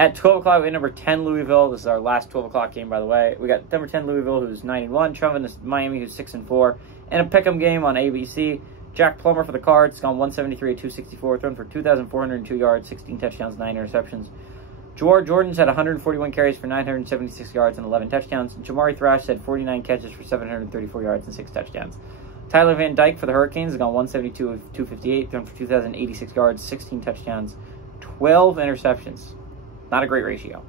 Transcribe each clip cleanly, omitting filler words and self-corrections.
At 12 o'clock, we had number 10 Louisville. This is our last 12 o'clock game, by the way. We got number 10 Louisville, who's 9-1, traveling to Miami, who's 6-4, and a pick'em game on ABC. Jack Plummer for the Cards, gone 173 at 264, thrown for 2,402 yards, 16 touchdowns, 9 interceptions. Jawar Jordan's had 141 carries for 976 yards and 11 touchdowns. Jamari Thrash had 49 catches for 734 yards and 6 touchdowns. Tyler Van Dyke for the Hurricanes has gone 172 of 258, thrown for 2,086 yards, 16 touchdowns, 12 interceptions. Not a great ratio.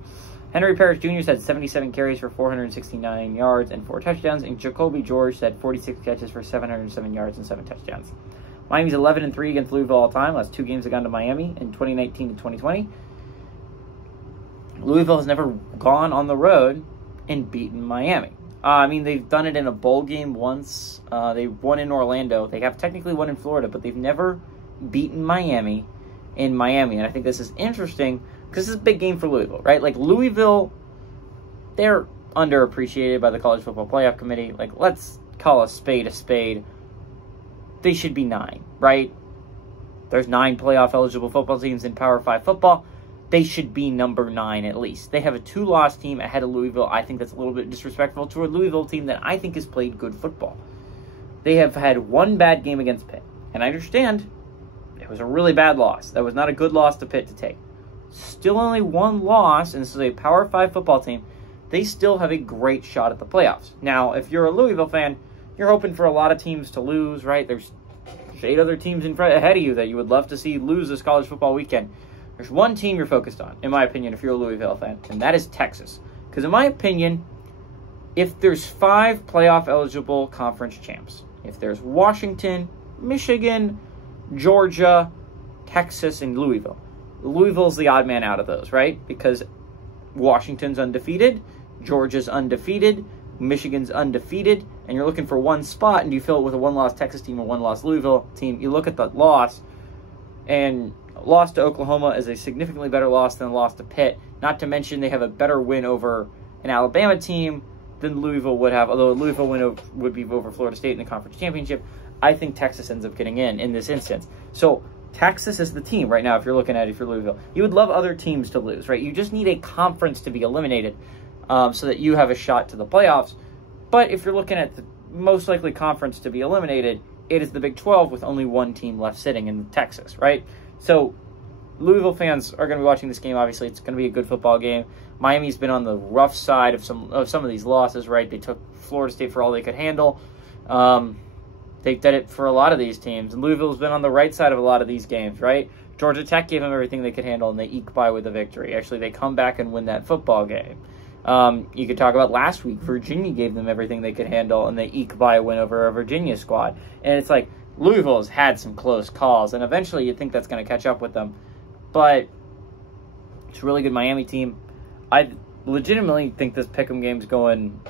Henry Parrish Jr. had 77 carries for 469 yards and 4 touchdowns, and Jacoby George had 46 catches for 707 yards and 7 touchdowns. Miami's 11-3 against Louisville all time. Last 2 games have gone to Miami in 2019 and 2020. Louisville has never gone on the road and beaten Miami. I mean, they've done it in a bowl game once. They won in Orlando. They have technically won in Florida, but they've never beaten Miami in Miami. And I think this is interesting because this is a big game for Louisville, right? Like, Louisville, they're underappreciated by the College Football Playoff Committee. Like, let's call a spade a spade. They should be 9, right? There's 9 playoff-eligible football teams in Power 5 football. They should be number 9 at least. They have a 2-loss team ahead of Louisville. I think that's a little bit disrespectful to a Louisville team that I think has played good football. They have had 1 bad game against Pitt. And I understand it was a really bad loss. That was not a good loss to Pitt to take. Still only 1 loss, and this is a Power 5 football team. They still have a great shot at the playoffs. Now, if you're a Louisville fan, you're hoping for a lot of teams to lose, right? There's 8 other teams in front ahead of you that you would love to see lose this college football weekend. There's one team you're focused on, in my opinion, if you're a Louisville fan, and that is Texas. Because in my opinion, if there's 5 playoff-eligible conference champs, if there's Washington, Michigan, Georgia, Texas, and Louisville's the odd man out of those, right? Because Washington's undefeated, Georgia's undefeated, Michigan's undefeated, and you're looking for one spot, and you fill it with a 1-loss Texas team or 1-loss Louisville team. You look at the loss, and a loss to Oklahoma is a significantly better loss than a loss to Pitt. Not to mention they have a better win over an Alabama team than Louisville would have, although a Louisville win would be over Florida State in the conference championship. I think Texas ends up getting in this instance. So Texas is the team right now if you're looking at it for Louisville. You would love other teams to lose, right? You just need a conference to be eliminated so that you have a shot to the playoffs. But if you're looking at the most likely conference to be eliminated, it is the Big 12 with only 1 team left sitting in Texas, right? So Louisville fans are going to be watching this game. Obviously, it's going to be a good football game. Miami's been on the rough side of some of these losses, right? They took Florida State for all they could handle. They did it for a lot of these teams. And Louisville's been on the right side of a lot of these games, right? Georgia Tech gave them everything they could handle, and they eke by with a victory. Actually, they come back and win that football game. You could talk about last week. Virginia gave them everything they could handle, and they eke by a win over a Virginia squad. And it's like Louisville has had some close calls, and eventually you'd think that's going to catch up with them. But it's a really good Miami team. I legitimately think this pick'em game's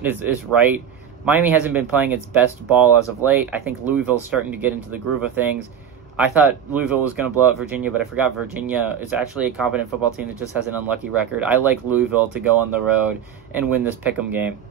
is right. Miami hasn't been playing its best ball as of late. I think Louisville's starting to get into the groove of things. I thought Louisville was going to blow out Virginia, but I forgot Virginia is actually a competent football team that just has an unlucky record. I like Louisville to go on the road and win this pick'em game.